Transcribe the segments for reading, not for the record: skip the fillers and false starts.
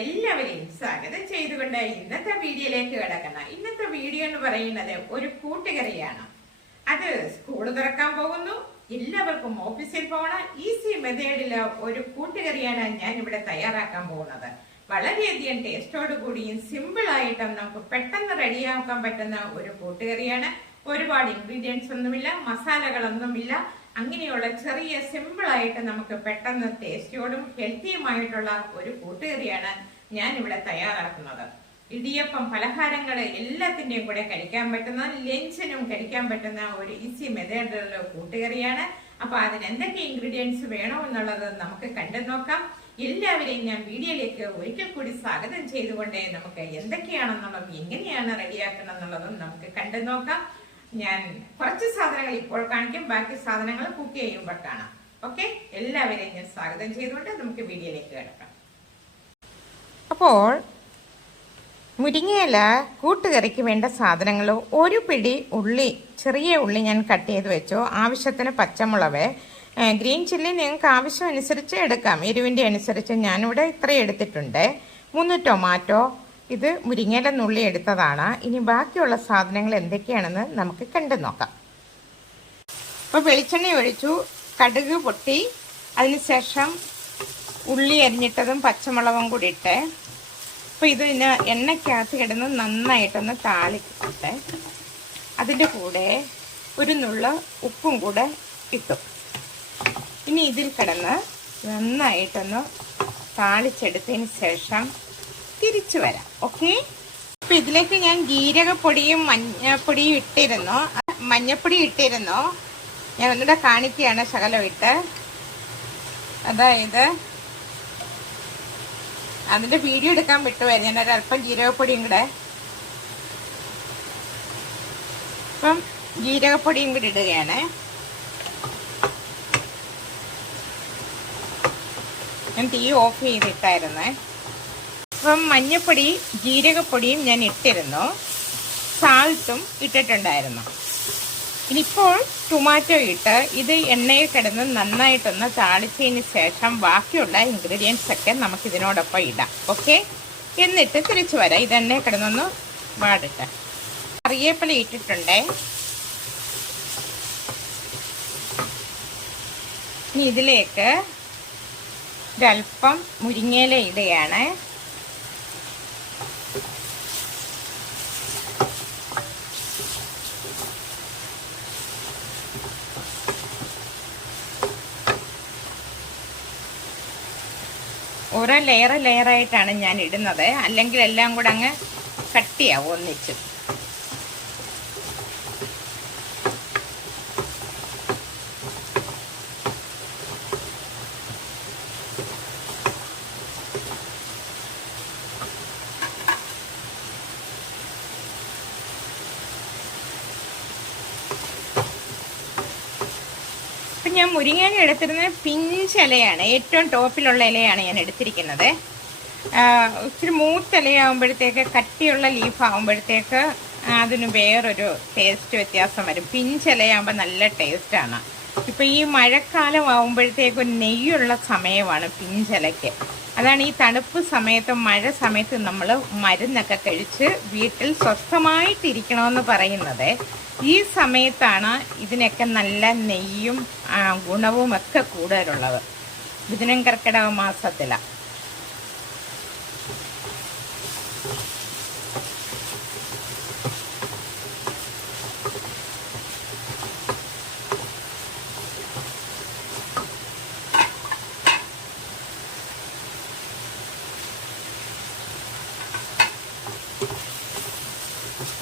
എല്ലാവരെയും സ്വാഗതം ചെയ്തുകൊണ്ട് ഇന്നത്തെ വീഡിയോയിലേക്ക് കിടക്കണം. ഇന്നത്തെ വീഡിയോ എന്ന് പറയുന്നത് ഒരു കൂട്ടുകറിയാണ്. അത് സ്കൂൾ തുറക്കാൻ പോകുന്നു, എല്ലാവർക്കും ഓഫീസിൽ പോകണം. ഈസി മെത്തേഡില് ഒരു കൂട്ടുകറിയാണ് ഞാൻ ഇവിടെ തയ്യാറാക്കാൻ പോകുന്നത്. വളരെയധികം ടേസ്റ്റോട് കൂടിയും സിമ്പിൾ ആയിട്ടും നമുക്ക് പെട്ടെന്ന് റെഡിയാക്കാൻ പറ്റുന്ന ഒരു കൂട്ടുകറിയാണ്. ഒരുപാട് ഇൻഗ്രീഡിയൻസ് ഒന്നുമില്ല, മസാലകളൊന്നുമില്ല. അങ്ങനെയുള്ള ചെറിയ സിമ്പിൾ ആയിട്ട് നമുക്ക് പെട്ടെന്ന് ടേസ്റ്റിയോടും ഹെൽത്തിയുമായിട്ടുള്ള ഒരു കൂട്ടുകറിയാണ് ഞാൻ ഇവിടെ തയ്യാറാക്കുന്നത്. ഇടിയപ്പം, പലഹാരങ്ങള് എല്ലാത്തിന്റെയും കൂടെ കഴിക്കാൻ പറ്റുന്ന, ലഞ്ചിനും കഴിക്കാൻ പറ്റുന്ന ഒരു ഈസി മെത്തേഡിലുള്ള കൂട്ടുകറിയാണ്. അപ്പൊ അതിന് എന്തൊക്കെ ഇൻഗ്രീഡിയൻസ് വേണോ എന്നുള്ളത് നമുക്ക് കണ്ടു നോക്കാം. എല്ലാവരെയും ഞാൻ വീഡിയോയിലേക്ക് ഒരിക്കൽ കൂടി സ്വാഗതം ചെയ്തുകൊണ്ട് നമുക്ക് എന്തൊക്കെയാണെന്നുള്ളതും എങ്ങനെയാണ് റെഡിയാക്കണം എന്നുള്ളതും നമുക്ക് കണ്ടു നോക്കാം. ഞാൻ കുറച്ച് സാധനങ്ങൾ ഇപ്പോൾ കാണിക്കും, ബാക്കി സാധനങ്ങൾ കുക്ക് ചെയ്യുമ്പോൾ കാണാം. ഓക്കെ, എല്ലാവരെയും ഞാൻ സ്വാഗതം ചെയ്തുകൊണ്ട് നമുക്ക് വീഡിയോയിലേക്ക് കിടക്കാം. അപ്പോൾ മുരിങ്ങയില കൂട്ടുകറിക്ക് വേണ്ട സാധനങ്ങൾ: ഒരു പിടി ഉള്ളി, ചെറിയ ഉള്ളി ഞാൻ കട്ട് ചെയ്ത് വെച്ചു. ആവശ്യത്തിന് പച്ചമുളക്, ഗ്രീൻ ചില്ലി നിങ്ങൾക്ക് ആവശ്യമനുസരിച്ച് എടുക്കാം, എരിവിൻ്റെ അനുസരിച്ച്. ഞാനിവിടെ ഇത്രയും എടുത്തിട്ടുണ്ട്. 3 ടൊമാറ്റോ. ഇത് മുരിങ്ങയില നുള്ളി എടുത്തതാണ്. ഇനി ബാക്കിയുള്ള സാധനങ്ങൾ എന്തൊക്കെയാണെന്ന് നമുക്ക് കണ്ടു നോക്കാം. അപ്പോൾ വെളിച്ചെണ്ണ ഒഴിച്ചു, കടുക് പൊട്ടി, അതിനുശേഷം ഉള്ളി അരിഞ്ഞിട്ടതും പച്ചമുളകും കൂടി ഇട്ട്, അപ്പോൾ ഇതിന് എണ്ണയ്ക്കകത്ത് കിടന്ന് നന്നായിട്ടൊന്ന് താളിക്കട്ടെ. അതിൻ്റെ കൂടെ ഒരു നുള്ള ഉപ്പും കൂടെ ഇട്ടു. ഇനി ഇതിൽ കിടന്ന് നന്നായിട്ടൊന്ന് താളിച്ചെടുത്തതിന് ശേഷം തിരിച്ചു വരാം. ഓക്കെ, അപ്പൊ ഇതിലേക്ക് ഞാൻ ജീരകപ്പൊടിയും മഞ്ഞപ്പൊടിയും ഇട്ടിരുന്നു, മഞ്ഞപ്പൊടി ഇട്ടിരുന്നു. ഞാൻ ഒന്നുകൂടെ കാണിക്കുകയാണ് ശകലം ഇട്ട്. അതായത് അതിന്റെ വീഡിയോ എടുക്കാൻ വിട്ടുപോയത്, ഞാൻ ഒരല്പം ജീരകപ്പൊടിയും കൂടെ, ഇപ്പം ജീരകപ്പൊടിയും കൂടി ഇടുകയാണ്. ഞാൻ തീ ഓഫ് ചെയ്തിട്ടായിരുന്നേ. അപ്പം മഞ്ഞപ്പൊടി ജീരകപ്പൊടിയും ഞാൻ ഇട്ടിരുന്നു, സാൾട്ടും ഇട്ടിട്ടുണ്ടായിരുന്നു. ഇനിയിപ്പോൾ ടൊമാറ്റോ ഇട്ട് ഇത് എണ്ണയിൽ കിടന്ന് നന്നായിട്ടൊന്ന് താളിച്ചതിന് ശേഷം ബാക്കിയുള്ള ഇൻഗ്രീഡിയൻസ് ഒക്കെ നമുക്ക് ഇതിനോടൊപ്പം ഇടാം. ഓക്കെ, എന്നിട്ട് തിരിച്ചു വരാം. ഇത് എണ്ണയിൽ കിടന്നൊന്ന് വാടിട്ട്. കറിവേപ്പില ഇട്ടിട്ടുണ്ട്. ഇനി ഇതിലേക്ക് ഒരല്പം മുരിങ്ങയില ഇടുകയാണ്. ഓരോ ലെയറായിട്ടാണ് ഞാൻ ഇടുന്നത്, അല്ലെങ്കിൽ എല്ലാം കൂടെ അങ്ങ് കട്ടിയാവും ഒന്നിച്ച്. അപ്പം ഞാൻ മുരിങ്ങയില എടുത്തിരുന്നത് പിഞ്ച് ഇലയാണ്, ഏറ്റവും ടോപ്പിലുള്ള ഇലയാണ് ഞാൻ എടുത്തിരിക്കുന്നത്. ഇച്ചിരി മൂത്ത ഇലയാകുമ്പോഴത്തേക്ക്, കട്ടിയുള്ള ലീഫ് ആകുമ്പോഴത്തേക്ക് അതിന് വേറൊരു ടേസ്റ്റ് വ്യത്യാസം വരും. പിഞ്ച് ഇലയാകുമ്പോൾ നല്ല ടേസ്റ്റാണ്. ഇപ്പം ഈ മഴക്കാലം ആകുമ്പോഴത്തേക്ക് നെയ്യുള്ള സമയമാണ് പിഞ്ചിലയ്ക്ക്. അതാണ് ഈ തണുപ്പ് സമയത്തും മഴ സമയത്തും നമ്മൾ മരുന്നൊക്കെ കഴിച്ച് വീട്ടിൽ സ്വസ്ഥമായിട്ടിരിക്കണമെന്ന് പറയുന്നത്. ഈ സമയത്താണ് ഇതിനൊക്കെ നല്ല നെയ്യും ഗുണവും ഒക്കെ കൂടുതലുള്ളത്. മിഥുനം കർക്കിടക മാസത്തിലാണ്.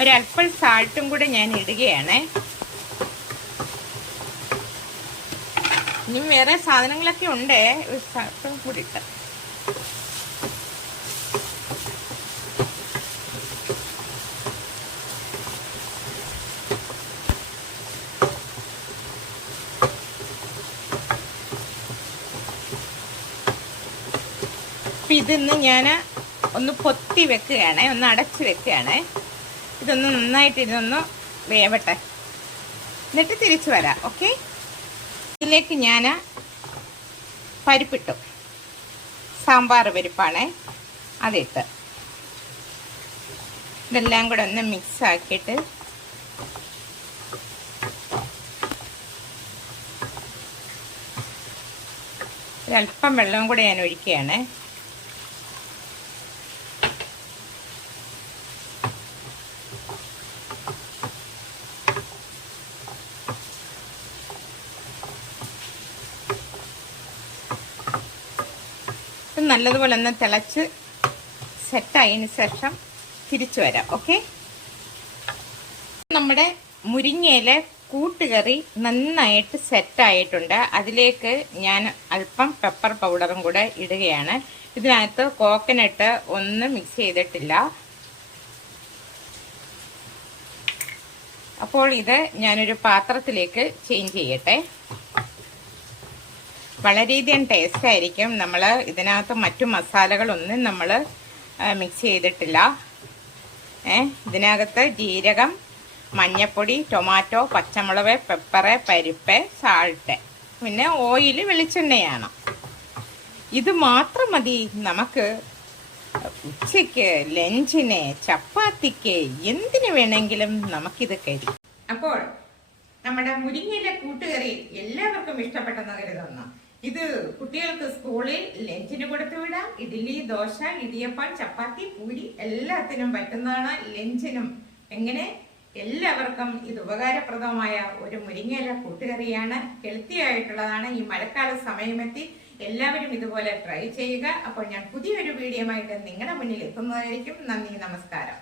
ഒരല്പം സാൾട്ടും കൂടെ ഞാൻ ഇടുകയാണ്. ഇനി വേറെ സാധനങ്ങളൊക്കെ ഉണ്ട്, സാൾട്ടും കൂടി ഇട്ട്. ഇതിന്ന് ഞാൻ ഒന്ന് പൊത്തി വെക്കുകയാണ്, ഒന്ന് അടച്ച് വെക്കുകയാണ്. ഇതൊന്ന് നന്നായിട്ട് ഇതൊന്ന് വേവട്ടെ, എന്നിട്ട് തിരിച്ചു വരാം. ഓക്കെ, ഇതിലേക്ക് ഞാൻ പരിപ്പിട്ടു, സാമ്പാർ പരിപ്പാണ്. അതിട്ട് ഇതെല്ലാം കൂടെ ഒന്ന് മിക്സ് ആക്കിയിട്ട് ഒരല്പം വെള്ളം കൂടെ ഞാൻ ഒഴിക്കുകയാണ്. നല്ലതുപോലെ ഒന്ന് തിളച്ച് സെറ്റായതിന് ശേഷം തിരിച്ചു വരാം. ഓക്കെ, നമ്മുടെ മുരിങ്ങയിലെ കൂട്ടുകറി നന്നായിട്ട് സെറ്റായിട്ടുണ്ട്. അതിലേക്ക് ഞാൻ അല്പം പെപ്പർ പൗഡറും കൂടെ ഇടുകയാണ്. ഇതിനകത്ത് കോക്കനട്ട് ഒന്നും മിക്സ് ചെയ്തിട്ടില്ല. അപ്പോൾ ഇത് ഞാനൊരു പാത്രത്തിലേക്ക് ചേഞ്ച് ചെയ്യട്ടെ. വളരെയധികം ടേസ്റ്റ് ആയിരിക്കും. നമ്മൾ ഇതിനകത്ത് മറ്റു മസാലകളൊന്നും നമ്മൾ മിക്സ് ചെയ്തിട്ടില്ല. ഇതിനകത്ത് ജീരകം, മഞ്ഞപ്പൊടി, ടൊമാറ്റോ, പച്ചമുളക്, പെപ്പറ്, പരിപ്പ്, സാൾട്ട്, പിന്നെ ഓയിൽ, വെളിച്ചെണ്ണയാണ്. ഇത് മാത്രം മതി നമുക്ക് ഉച്ചയ്ക്ക്, ലഞ്ചിന്, ചപ്പാത്തിക്ക്, എന്തിനു വേണമെങ്കിലും നമുക്കിത് കഴിയും. അപ്പോൾ നമ്മുടെ മുരിങ്ങയിലെ കൂട്ടുകറി എല്ലാവർക്കും ഇഷ്ടപ്പെട്ടെന്ന് കരുതുന്നു. ഇത് കുട്ടികൾക്ക് സ്കൂളിൽ ലഞ്ചിന് കൊടുത്തു വിടാം. ഇഡ്ഡലി, ദോശ, ഇടിയപ്പം, ചപ്പാത്തി, പൂരി എല്ലാത്തിനും പറ്റുന്നതാണ്. ലഞ്ചിനും എങ്ങനെ എല്ലാവർക്കും ഇത് ഉപകാരപ്രദമായ ഒരു മുരിങ്ങയില കൂട്ടുകറിയാണ്. ഹെൽത്തി ആയിട്ടുള്ളതാണ്. ഈ മഴക്കാല സമയമെത്തി എല്ലാവരും ഇതുപോലെ ട്രൈ ചെയ്യുക. അപ്പോൾ ഞാൻ പുതിയൊരു വീഡിയോ ആയിട്ട് നിങ്ങളുടെ മുന്നിൽ എത്തുന്നതായിരിക്കും. നന്ദി, നമസ്കാരം.